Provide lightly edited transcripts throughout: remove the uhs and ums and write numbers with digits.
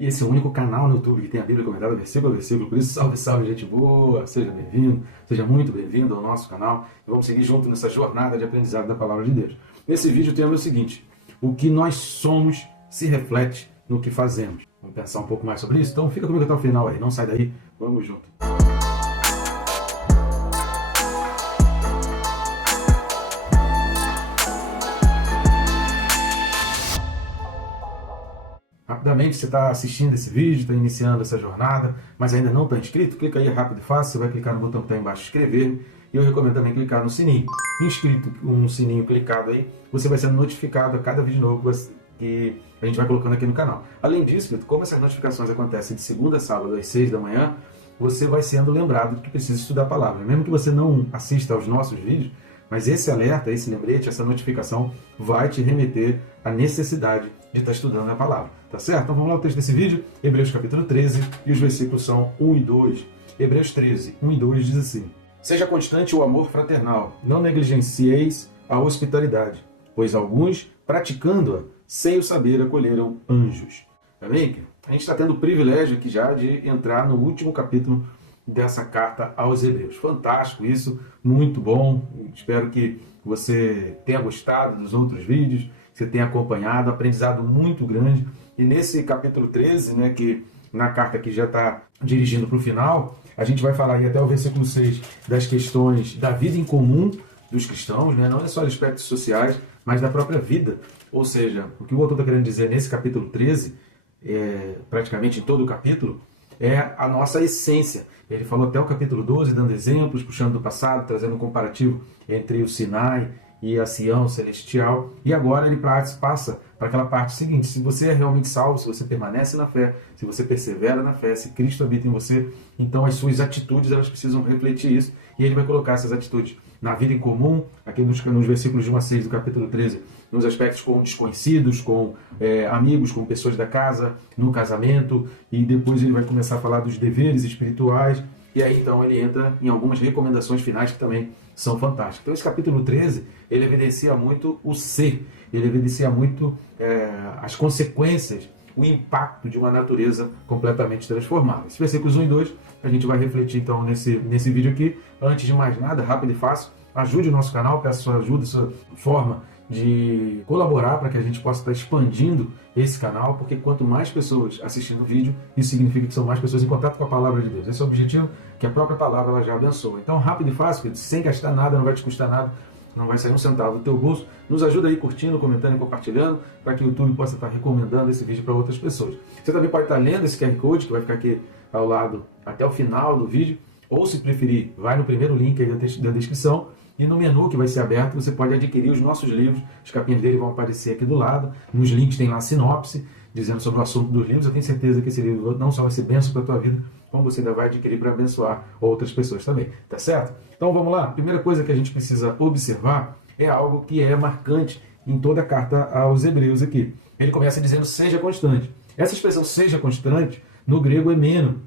E esse é o único canal no YouTube que tem a Bíblia comentada versículo a versículo. Por isso, salve, salve, gente boa! Seja bem-vindo, seja muito bem-vindo ao nosso canal. E vamos seguir junto nessa jornada de aprendizado da Palavra de Deus. Nesse vídeo o tema é o seguinte: o que nós somos se reflete no que fazemos. Vamos pensar um pouco mais sobre isso? Então fica comigo até o final aí, não sai daí, vamos junto. Rapidamente, você está assistindo esse vídeo, está iniciando essa jornada, mas ainda não está inscrito, clica aí, é rápido e fácil, você vai clicar no botão que está embaixo, inscrever, e eu recomendo também clicar no sininho. Inscrito, um sininho clicado aí, você vai sendo notificado a cada vídeo novo que a gente vai colocando aqui no canal. Além disso, como essas notificações acontecem de segunda a sábado às 6 da manhã, você vai sendo lembrado de que precisa estudar a palavra. Mesmo que você não assista aos nossos vídeos, mas esse alerta, esse lembrete, essa notificação vai te remeter à necessidade de estar estudando a palavra, tá certo? Então vamos lá ao texto desse vídeo, Hebreus capítulo 13, e os versículos são 1 e 2. Hebreus 13, 1 e 2 diz assim: Seja constante o amor fraternal, não negligencieis a hospitalidade, pois alguns, praticando-a, sem o saber, acolheram anjos. Amém? A gente está tendo o privilégio aqui já de entrar no último capítulo dessa carta aos Hebreus. Fantástico isso, muito bom. Espero que você tenha gostado dos outros vídeos, que você tenha acompanhado, aprendizado muito grande. E nesse capítulo 13, que na carta que já está dirigindo para o final, a gente vai falar aí até o versículo 6 das questões da vida em comum dos cristãos, não é só de aspectos sociais, mas da própria vida. Ou seja, o que o autor está querendo dizer nesse capítulo 13, praticamente em todo o capítulo, é a nossa essência. Ele falou até o capítulo 12, dando exemplos, puxando do passado, trazendo um comparativo entre o Sinai e a Sião celestial. E agora ele passa para aquela parte seguinte: se você é realmente salvo, se você permanece na fé, se você persevera na fé, se Cristo habita em você, então as suas atitudes elas precisam refletir isso. E ele vai colocar essas atitudes na vida em comum, aqui nos versículos de 1 a 6 do capítulo 13, nos aspectos com desconhecidos, com amigos, com pessoas da casa, no casamento, e depois ele vai começar a falar dos deveres espirituais, e aí então ele entra em algumas recomendações finais que também são fantásticas. Então esse capítulo 13, ele evidencia muito o ser, ele evidencia muito as consequências, o impacto de uma natureza completamente transformada. Esses versículos 1 e 2, a gente vai refletir então nesse vídeo aqui. Antes de mais nada, rápido e fácil, ajude o nosso canal, peço sua ajuda, sua forma de colaborar para que a gente possa estar expandindo esse canal, porque quanto mais pessoas assistindo o vídeo, isso significa que são mais pessoas em contato com a palavra de Deus. Esse é o objetivo, que a própria palavra ela já abençoa. Então, rápido e fácil, sem gastar nada, não vai te custar nada, não vai sair um centavo do teu bolso. Nos ajuda aí curtindo, comentando e compartilhando, para que o YouTube possa estar recomendando esse vídeo para outras pessoas. Você também pode estar lendo esse QR Code, que vai ficar aqui ao lado até o final do vídeo, ou se preferir, vai no primeiro link aí da descrição, e no menu que vai ser aberto você pode adquirir os nossos livros, as capinhas dele vão aparecer aqui do lado, nos links tem lá a sinopse, dizendo sobre o assunto dos livros. Eu tenho certeza que esse livro não só vai ser bênção para a tua vida, como você ainda vai adquirir para abençoar outras pessoas também, tá certo? Então vamos lá, a primeira coisa que a gente precisa observar é algo que é marcante em toda a carta aos Hebreus aqui. Ele começa dizendo seja constante. Essa expressão seja constante, no grego é meno.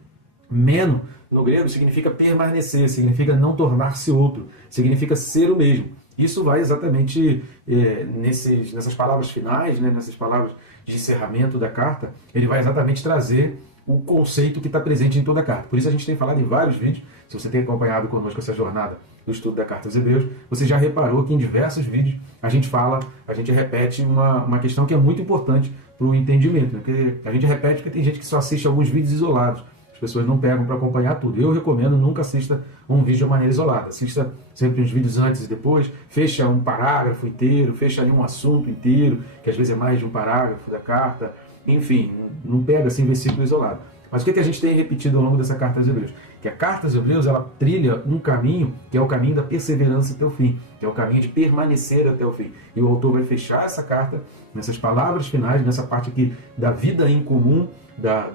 Meno, no grego, significa permanecer, significa não tornar-se outro, significa ser o mesmo. Isso vai exatamente nessas palavras finais, nessas palavras de encerramento da carta, ele vai exatamente trazer o conceito que está presente em toda a carta. Por isso a gente tem falado em vários vídeos, se você tem acompanhado conosco essa jornada do estudo da carta aos Hebreus, você já reparou que em diversos vídeos a gente repete uma questão que é muito importante para o entendimento. Porque a gente repete porque tem gente que só assiste alguns vídeos isolados. As pessoas não pegam para acompanhar tudo. Eu recomendo, nunca assista um vídeo de maneira isolada. Assista sempre uns vídeos antes e depois, fecha um parágrafo inteiro, fecha ali um assunto inteiro, que às vezes é mais de um parágrafo da carta. Enfim, não pega assim versículo isolado. Mas o que a gente tem repetido ao longo dessa carta aos Hebreus? Que a carta aos Hebreus, ela trilha um caminho, que é o caminho da perseverança até o fim, que é o caminho de permanecer até o fim. E o autor vai fechar essa carta nessas palavras finais, nessa parte aqui da vida em comum,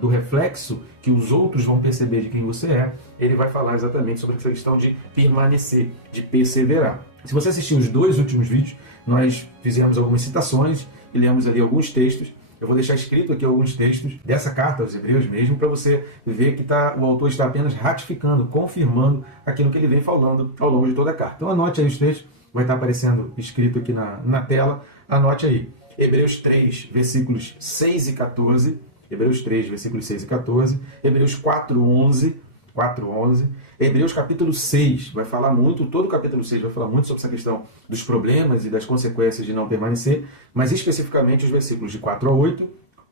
do reflexo que os outros vão perceber de quem você é. Ele vai falar exatamente sobre essa questão de permanecer, de perseverar. Se você assistiu os dois últimos vídeos, nós fizemos algumas citações e lemos ali alguns textos. Eu vou deixar escrito aqui alguns textos dessa carta aos Hebreus mesmo, para você ver que o autor está apenas ratificando, confirmando aquilo que ele vem falando ao longo de toda a carta. Então anote aí os textos, vai estar aparecendo escrito aqui na tela, anote aí. Hebreus 3, versículos 6 e 14, Hebreus 3, versículos 6 e 14, Hebreus 4:11, Hebreus capítulo 6 vai falar muito, todo o capítulo 6 vai falar muito sobre essa questão dos problemas e das consequências de não permanecer, mas especificamente os versículos de 4 a 8,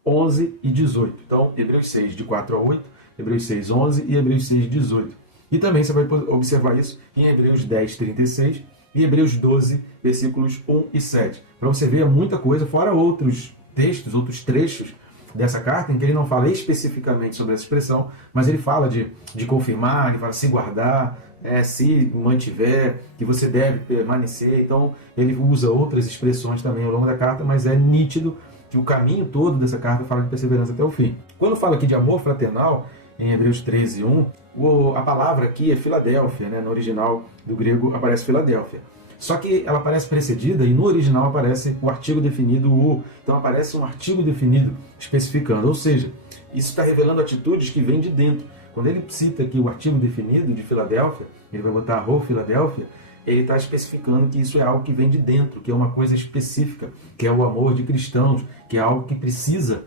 11 e 18. Então, Hebreus 6, de 4 a 8, Hebreus 6, 11 e Hebreus 6, 18. E também você vai observar isso em Hebreus 10, 36 e Hebreus 12, versículos 1 e 7. Para você ver muita coisa, fora outros textos, outros trechos dessa carta, em que ele não fala especificamente sobre essa expressão, mas ele fala de confirmar, ele fala se guardar, se mantiver, que você deve permanecer. Então, ele usa outras expressões também ao longo da carta, mas é nítido que o caminho todo dessa carta fala de perseverança até o fim. Quando fala aqui de amor fraternal, em Hebreus 13, 1, a palavra aqui é Filadélfia, né? No original do grego aparece Filadélfia. Só que ela aparece precedida e no original aparece o artigo definido o. Então aparece um artigo definido especificando. Ou seja, isso está revelando atitudes que vêm de dentro. Quando ele cita aqui o artigo definido de Filadélfia, ele vai botar arro Filadélfia, ele está especificando que isso é algo que vem de dentro, que é uma coisa específica, que é o amor de cristãos, que é algo que precisa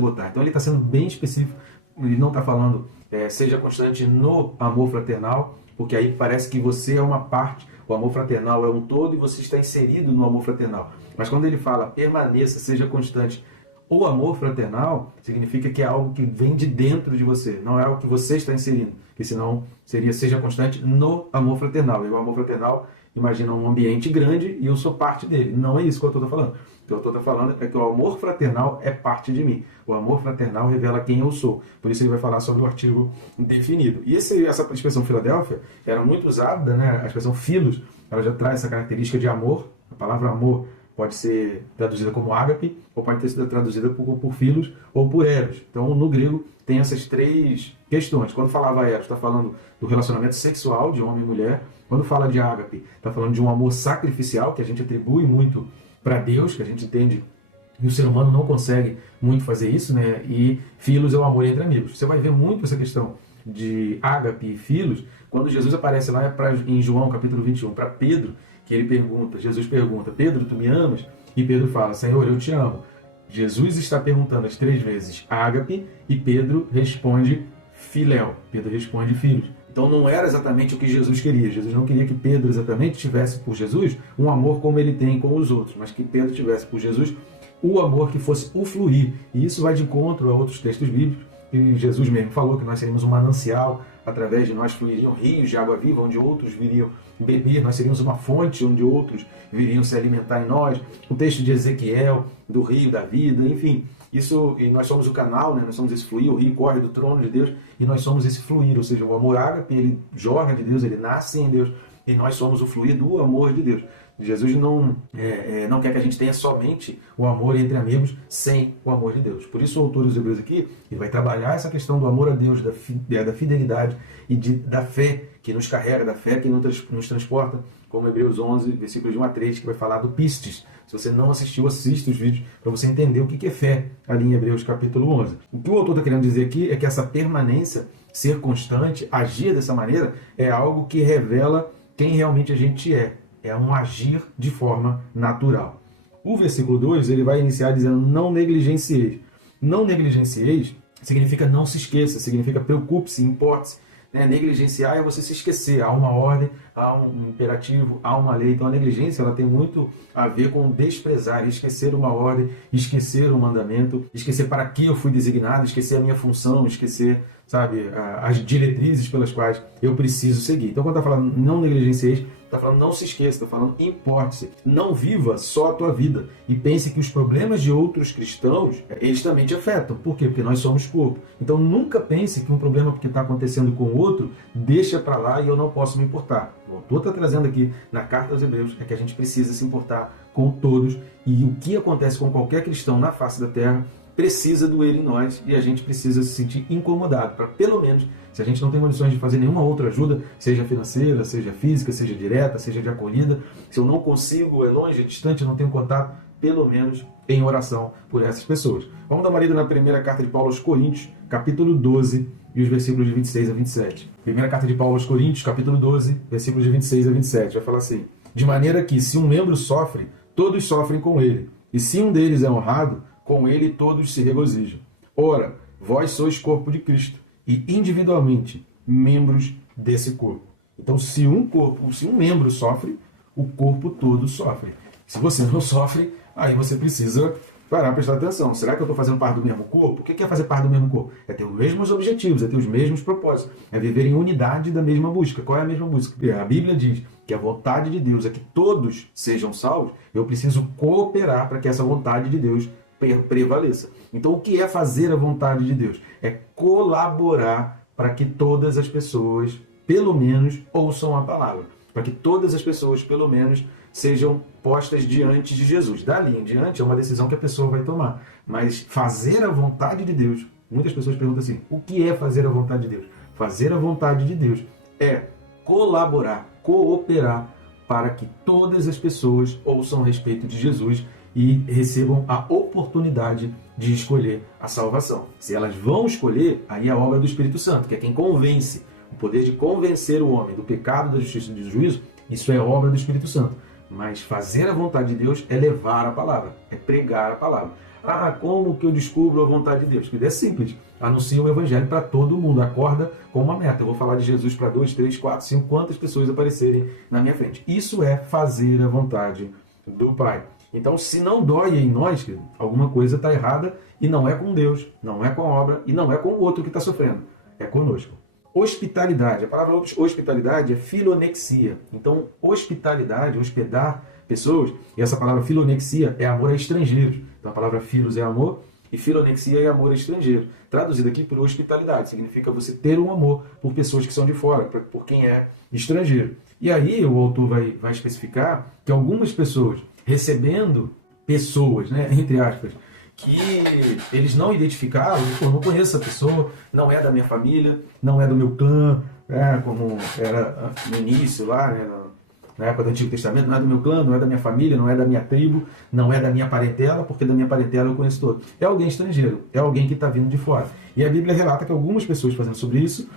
botar. Então ele está sendo bem específico. Ele não está falando seja constante no amor fraternal, porque aí parece que você é uma parte. O amor fraternal é um todo e você está inserido no amor fraternal. Mas quando ele fala permaneça, seja constante, o amor fraternal significa que é algo que vem de dentro de você, não é algo que você está inserindo, porque senão seria seja constante no amor fraternal. E o amor fraternal, imagina um ambiente grande e eu sou parte dele. Não é isso que eu estou falando. O que eu estou falando é que o amor fraternal é parte de mim. O amor fraternal revela quem eu sou. Por isso ele vai falar sobre o artigo definido. E essa expressão Filadélfia era muito usada, né? A expressão filos, ela já traz essa característica de amor. A palavra amor pode ser traduzida como ágape, ou pode ter sido traduzida por filos ou por eros. Então, no grego, tem essas três questões. Quando falava eros, está falando do relacionamento sexual de homem e mulher. Quando fala de ágape, está falando de um amor sacrificial, que a gente atribui muito para Deus, que a gente entende que o ser humano não consegue muito fazer isso, né? E filos é o amor entre amigos. Você vai ver muito essa questão de ágape e filos quando Jesus aparece lá em João capítulo 21 para Pedro, que Jesus pergunta, Pedro, tu me amas? E Pedro fala, Senhor, eu te amo. Jesus está perguntando as 3 vezes ágape e Pedro responde filéu. Pedro responde filhos. Então não era exatamente o que Jesus queria. Jesus não queria que Pedro exatamente tivesse por Jesus um amor como ele tem com os outros, mas que Pedro tivesse por Jesus o amor que fosse o fluir. E isso vai de encontro a outros textos bíblicos, que Jesus mesmo falou que nós seríamos um manancial, através de nós fluiriam rios de água viva, onde outros viriam beber, nós seríamos uma fonte onde outros viriam se alimentar em nós. O texto de Ezequiel, do rio da vida, enfim. Isso, e nós somos o canal, né? Nós somos esse fluir, o rio corre do trono de Deus e nós somos esse fluir, ou seja, o amor ágape, ele jorra de Deus, ele nasce em Deus e nós somos o fluir do amor de Deus. Jesus não quer que a gente tenha somente o amor entre amigos sem o amor de Deus. Por isso o autor dos Hebreus aqui ele vai trabalhar essa questão do amor a Deus, da fidelidade e da fé que nos carrega, da fé que nos transporta, como Hebreus 11, versículos de 1 a 3, que vai falar do pistis. Se você não assistiu, assista os vídeos para você entender o que é fé ali em Hebreus capítulo 11. O que o autor está querendo dizer aqui é que essa permanência, ser constante, agir dessa maneira, é algo que revela quem realmente a gente é. É um agir de forma natural. O versículo 2 ele vai iniciar dizendo não negligencieis. Não negligencieis significa não se esqueça, significa preocupe-se, importe-se. Negligenciar é você se esquecer. Há uma ordem, há um imperativo, há uma lei. Então a negligência ela tem muito a ver com desprezar, esquecer uma ordem, esquecer um mandamento, esquecer para que eu fui designado, esquecer a minha função, esquecer, sabe, as diretrizes pelas quais eu preciso seguir. Então quando está falando não negligencieis, está falando não se esqueça, está falando importe-se. Não viva só a tua vida e pense que os problemas de outros cristãos, eles também te afetam. Por quê? Porque nós somos corpo. Então nunca pense que um problema que está acontecendo com o outro, deixa para lá e eu não posso me importar. O autor está trazendo aqui na carta aos Hebreus é que a gente precisa se importar com todos e o que acontece com qualquer cristão na face da terra precisa doer em nós e a gente precisa se sentir incomodado para pelo menos, se a gente não tem condições de fazer nenhuma outra ajuda, seja financeira, seja física, seja direta, seja de acolhida, se eu não consigo, é longe, é distante, eu não tenho contato, pelo menos em oração por essas pessoas. Vamos dar uma lida na primeira carta de Paulo aos Coríntios, capítulo 12, e os versículos de 26 a 27. Primeira carta de Paulo aos Coríntios, capítulo 12, versículos de 26 a 27. Vai falar assim: de maneira que, se um membro sofre, todos sofrem com ele, e se um deles é honrado, com ele todos se regozijam. Ora, vós sois corpo de Cristo e individualmente membros desse corpo. Então, se um membro sofre, o corpo todo sofre. Se você não sofre, aí você precisa parar para prestar atenção. Será que eu estou fazendo parte do mesmo corpo? O que é fazer parte do mesmo corpo? É ter os mesmos objetivos, é ter os mesmos propósitos, é viver em unidade da mesma busca. Qual é a mesma busca? A Bíblia diz que a vontade de Deus é que todos sejam salvos. Eu preciso cooperar para que essa vontade de Deus prevaleça. Então, o que é fazer a vontade de Deus? É colaborar para que todas as pessoas, pelo menos, ouçam a palavra. Para que todas as pessoas, pelo menos, sejam postas diante de Jesus. Dali em diante é uma decisão que a pessoa vai tomar. Mas fazer a vontade de Deus, muitas pessoas perguntam assim, o que é fazer a vontade de Deus? Fazer a vontade de Deus é colaborar, cooperar para que todas as pessoas ouçam a respeito de Jesus e recebam a oportunidade de escolher a salvação. Se elas vão escolher, aí é a obra do Espírito Santo, que é quem convence. O poder de convencer o homem do pecado, da justiça e do juízo, isso é obra do Espírito Santo. Mas fazer a vontade de Deus é levar a palavra, é pregar a palavra. Ah, como que eu descubro a vontade de Deus? É simples. Anuncia o evangelho para todo mundo. Acorda com uma meta. Eu vou falar de Jesus para 2, 3, 4, 5, quantas pessoas aparecerem na minha frente. Isso é fazer a vontade do Pai. Então, se não dói em nós, alguma coisa está errada e não é com Deus, não é com a obra e não é com o outro que está sofrendo. É conosco. Hospitalidade. A palavra hospitalidade é filonexia. Então, hospitalidade, hospedar pessoas, e essa palavra filonexia é amor a estrangeiros. Então, a palavra filos é amor e filonexia é amor a estrangeiro. Traduzido aqui por hospitalidade, significa você ter um amor por pessoas que são de fora, por quem é estrangeiro. E aí o autor vai especificar que algumas pessoas, recebendo pessoas, né, entre aspas, que eles não identificaram, eu não conheço essa pessoa, não é da minha família, não é do meu clã, como era no início lá, né, na época do Antigo Testamento, não é do meu clã, não é da minha família, não é da minha tribo, não é da minha parentela, porque da minha parentela eu conheço todo. É alguém estrangeiro, é alguém que está vindo de fora. E a Bíblia relata que algumas pessoas fazendo sobre isso,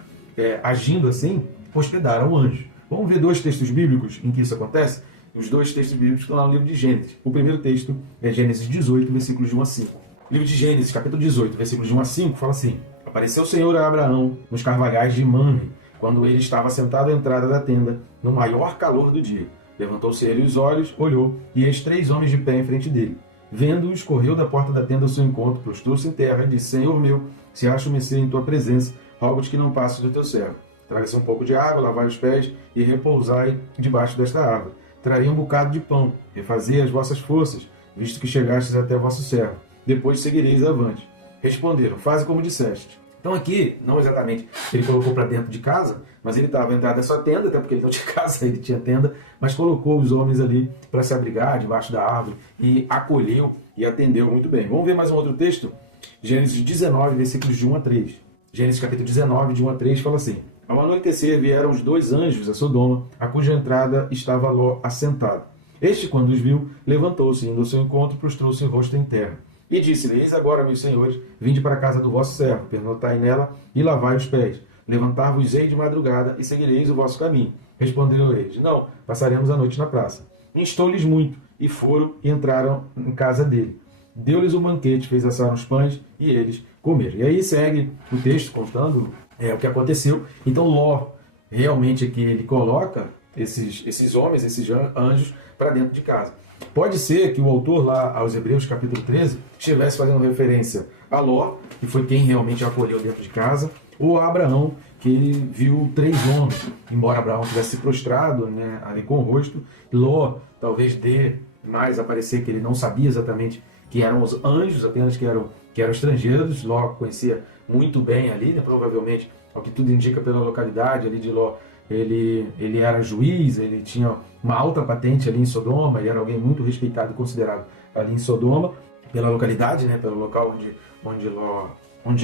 agindo assim, hospedaram anjos. Vamos ver 2 textos bíblicos em que isso acontece? Os 2 textos bíblicos estão lá no livro de Gênesis. O primeiro texto é Gênesis 18, versículos de 1 a 5. O livro de Gênesis, capítulo 18, versículos de 1 a 5, fala assim: Apareceu o Senhor a Abraão nos carvalhais de Mamre, quando ele estava sentado à entrada da tenda, no maior calor do dia. Levantou-se ele os olhos, olhou, e eis 3 homens de pé em frente dele. Vendo-os, correu da porta da tenda ao seu encontro, prostrou-se em terra e disse: Senhor meu, se acho mercê em tua presença, rogo-te que não passes do teu servo. Traga-se um pouco de água, lavai os pés e repousai debaixo desta árvore. Trarei um bocado de pão, refazei as vossas forças, visto que chegastes até vosso servo. Depois seguireis avante. Responderam: faze como disseste. Então aqui, não exatamente ele colocou para dentro de casa, mas ele estava entrado na sua tenda, até porque ele não tinha casa, ele tinha tenda, mas colocou os homens ali para se abrigar debaixo da árvore e acolheu e atendeu muito bem. Vamos ver mais um outro texto? Gênesis 19, versículos de 1 a 3. Gênesis capítulo 19, de 1 a 3, fala assim: Ao anoitecer vieram os 2 anjos a Sodoma, a cuja entrada estava Ló assentado. Este, quando os viu, levantou-se, indo ao seu encontro, prostrou-se em rosto em terra. E disse-lhe: Eis agora, meus senhores, vinde para a casa do vosso servo, pernotai nela e lavai os pés. Levantar-vos-ei de madrugada e seguireis o vosso caminho. Responderam eles: Não, passaremos a noite na praça. Instou-lhes muito, e foram e entraram em casa dele. Deu-lhes um banquete, fez assar os pães, e eles comeram. E aí segue o texto contando o que aconteceu. Então Ló, realmente aqui ele coloca esses homens, esses anjos, para dentro de casa. Pode ser que o autor lá aos Hebreus capítulo 13 estivesse fazendo referência a Ló, que foi quem realmente acolheu dentro de casa, ou a Abraão, que ele viu 3 homens. Embora Abraão tivesse se prostrado, né, ali com o rosto, Ló talvez dê mais a parecer que ele não sabia exatamente que eram os anjos, apenas que eram estrangeiros. Ló conhecia muito bem ali, né, provavelmente, ao que tudo indica pela localidade ali de Ló, ele era juiz, ele tinha uma alta patente ali em Sodoma, ele era alguém muito respeitado e considerado ali em Sodoma, pela localidade, né, pelo local onde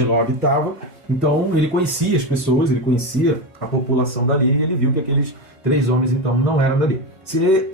Ló habitava. Então ele conhecia as pessoas, ele conhecia a população dali, e ele viu que aqueles 3 homens então não eram dali. Se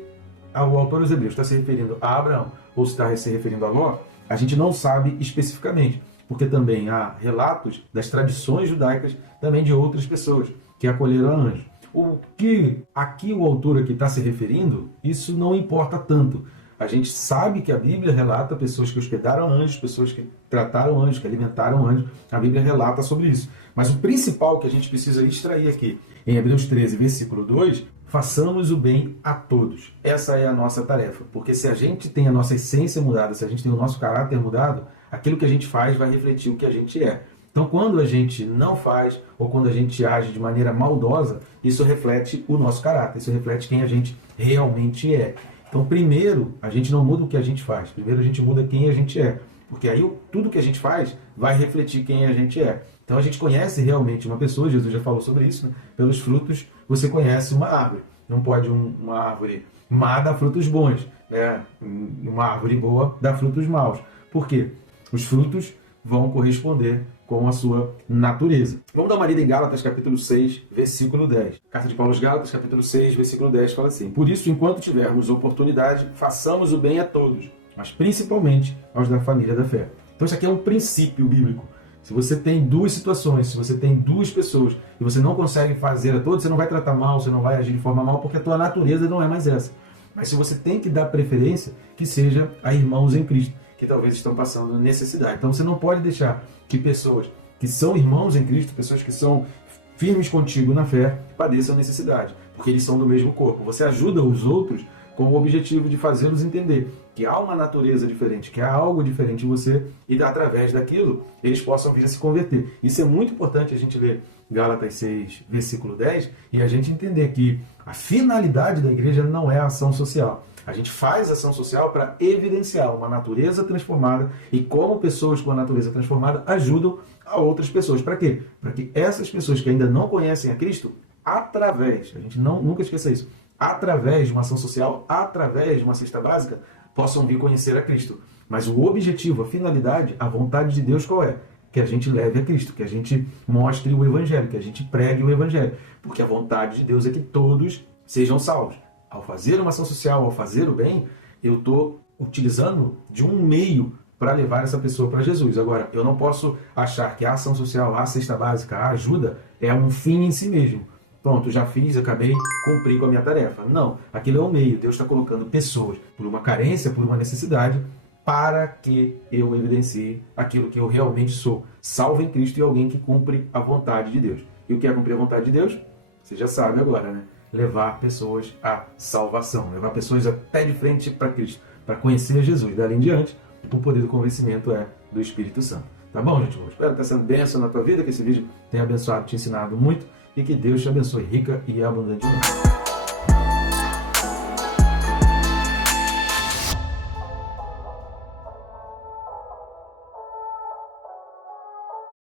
o autor dos Hebreus está se referindo a Abraão ou se está se referindo a Ló, a gente não sabe especificamente, porque também há relatos das tradições judaicas também de outras pessoas que acolheram a anjos. O que aqui o autor aqui está se referindo, isso não importa tanto. A gente sabe que a Bíblia relata pessoas que hospedaram anjos, pessoas que trataram anjos, que alimentaram anjos. A Bíblia relata sobre isso. Mas o principal que a gente precisa extrair aqui, em Hebreus 13, versículo 2, façamos o bem a todos. Essa é a nossa tarefa. Porque se a gente tem a nossa essência mudada, se a gente tem o nosso caráter mudado, aquilo que a gente faz vai refletir o que a gente é. Então, quando a gente não faz, ou quando a gente age de maneira maldosa, isso reflete o nosso caráter, isso reflete quem a gente realmente é. Então, primeiro, a gente não muda o que a gente faz, primeiro a gente muda quem a gente é. Porque aí tudo que a gente faz vai refletir quem a gente é. Então, a gente conhece realmente uma pessoa, Jesus já falou sobre isso, né? Pelos frutos você conhece uma árvore. Não pode uma árvore má dar frutos bons, né? Uma árvore boa dá frutos maus. Por quê? Os frutos vão corresponder com a sua natureza. Vamos dar uma lida em Gálatas, capítulo 6, versículo 10. Carta de Paulo aos Gálatas, capítulo 6, versículo 10, fala assim: Por isso, enquanto tivermos oportunidade, façamos o bem a todos, mas principalmente aos da família da fé. Então isso aqui é um princípio bíblico. Se você tem duas situações, se você tem duas pessoas e você não consegue fazer a todos, você não vai tratar mal, você não vai agir de forma mal, porque a tua natureza não é mais essa. Mas se você tem que dar preferência, que seja a irmãos em Cristo, que talvez estão passando necessidade. Então você não pode deixar que pessoas que são irmãos em Cristo, pessoas que são firmes contigo na fé, padeçam necessidade, porque eles são do mesmo corpo. Você ajuda os outros com o objetivo de fazê-los entender que há uma natureza diferente, que há algo diferente em você, e através daquilo eles possam vir a se converter. Isso é muito importante a gente ler Gálatas 6, versículo 10, e a gente entender que a finalidade da igreja não é a ação social. A gente faz ação social para evidenciar uma natureza transformada e como pessoas com a natureza transformada ajudam a outras pessoas. Para quê? Para que essas pessoas que ainda não conhecem a Cristo, através, a gente nunca esqueça isso, através de uma ação social, através de uma cesta básica, possam vir conhecer a Cristo. Mas o objetivo, a finalidade, a vontade de Deus qual é? Que a gente leve a Cristo, que a gente mostre o Evangelho, que a gente pregue o Evangelho. Porque a vontade de Deus é que todos sejam salvos. Ao fazer uma ação social, ao fazer o bem, eu estou utilizando de um meio para levar essa pessoa para Jesus. Agora, eu não posso achar que a ação social, a cesta básica, a ajuda é um fim em si mesmo. Pronto, já fiz, acabei, cumpri com a minha tarefa. Não, aquilo é um meio. Deus está colocando pessoas por uma carência, por uma necessidade, para que eu evidencie aquilo que eu realmente sou, salvo em Cristo e alguém que cumpre a vontade de Deus. E o que é cumprir a vontade de Deus? Você já sabe agora, né? Levar pessoas à salvação, levar pessoas até de frente para Cristo, para conhecer Jesus. Dali em diante, o poder do convencimento é do Espírito Santo. Tá bom, gente? Eu espero ter essa bênção na tua vida, que esse vídeo tenha abençoado, te ensinado muito e que Deus te abençoe rica e abundantemente.